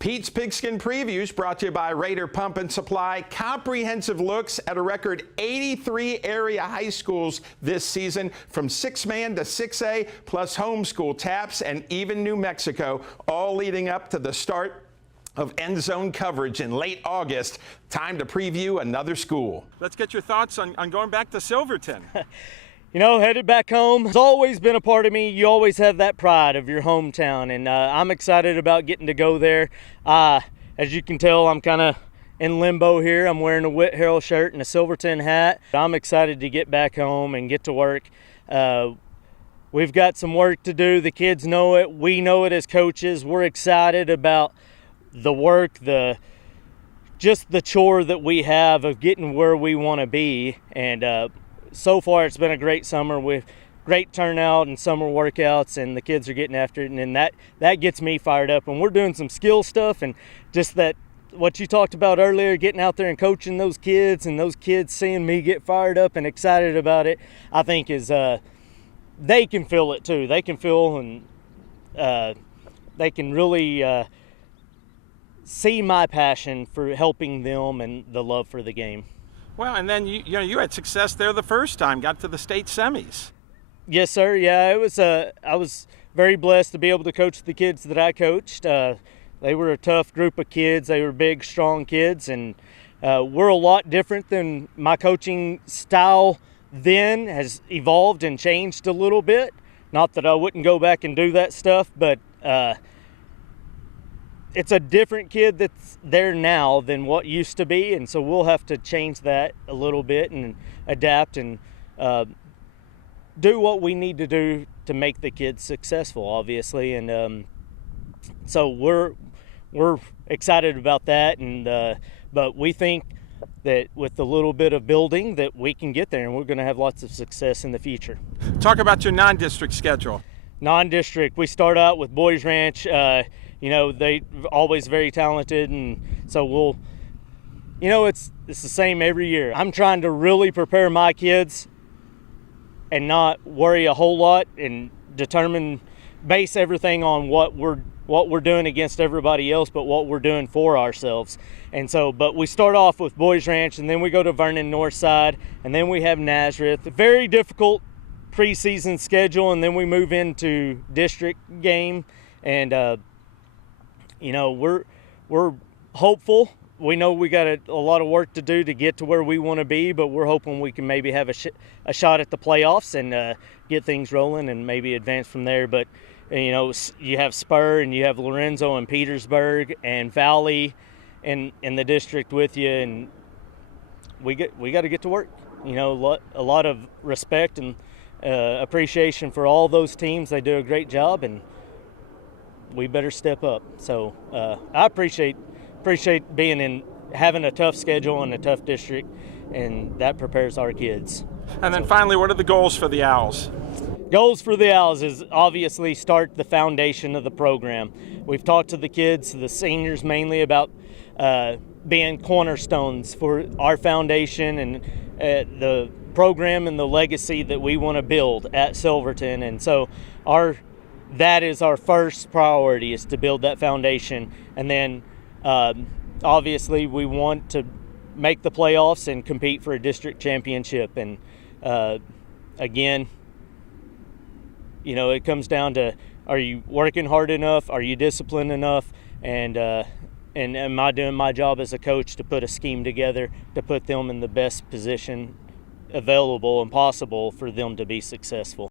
Pete's Pigskin Previews brought to you by Raider Pump and Supply. Comprehensive looks at a record 83 area high schools this season, from 6-man to 6A, plus homeschool taps and even New Mexico, all leading up to the start of end zone coverage in late August. Time to preview another school. Let's get your thoughts on going back to Silverton. You know, headed back home, it's always been a part of me. You always have that pride of your hometown, and I'm excited about getting to go there. As you can tell, I'm kind of in limbo here. I'm wearing a Whit Harrell shirt and a Silverton hat. I'm excited to get back home and get to work. We've got some work to do. The kids know it. We know it as coaches. We're excited about the work, just the chore that we have of getting where we want to be. And so far, it's been a great summer with great turnout and summer workouts, and the kids are getting after it, and that gets me fired up. And we're doing some skill stuff, and just that what you talked about earlier, getting out there and coaching those kids, and those kids seeing me get fired up and excited about it, I think is they can feel it too. They can feel and they can really see my passion for helping them and the love for the game. Well, and then you had success there the first time, got to the state semis. Yes, sir. Yeah, it was. I was very blessed to be able to coach the kids that I coached. They were a tough group of kids. They were big, strong kids, and we're a lot different than my coaching style. Then has evolved and changed a little bit. Not that I wouldn't go back and do that stuff, but it's a different kid that's there now than what used to be, and so we'll have to change that a little bit and adapt and do what we need to do to make the kids successful, obviously. And so we're excited about that, and but we think that with a little bit of building that we can get there, and we're going to have lots of success in the future. Talk about your non-district schedule. Non-district, we start out with Boys Ranch. You know, they always very talented, and so we'll, you know, it's the same every year. I'm trying to really prepare my kids and not worry a whole lot, and base everything on what we're doing against everybody else, but what we're doing for ourselves. And so, but we start off with Boys Ranch, and then we go to Vernon Northside, and then we have Nazareth. Very difficult preseason schedule, and then we move into district game, and you know, we're hopeful. We know we got a lot of work to do to get to where we want to be, but we're hoping we can maybe have a shot at the playoffs and get things rolling and maybe advance from there. But, you know, you have Spur and you have Lorenzo and Petersburg and Valley in the district with you, and we got to get to work. You know, a lot of respect and appreciation for all those teams. They do a great job, and we better step up. So I appreciate having a tough schedule and a tough district, and that prepares our kids. And then finally, what are the goals for the Owls? Goals for the Owls is obviously start the foundation of the program. We've talked to the kids, the seniors mainly, about being cornerstones for our foundation and the program and the legacy that we want to build at Silverton. And so that is our first priority, is to build that foundation. And then obviously we want to make the playoffs and compete for a district championship. And again, you know, it comes down to, are you working hard enough? Are you disciplined enough? And am I doing my job as a coach to put a scheme together to put them in the best position available and possible for them to be successful?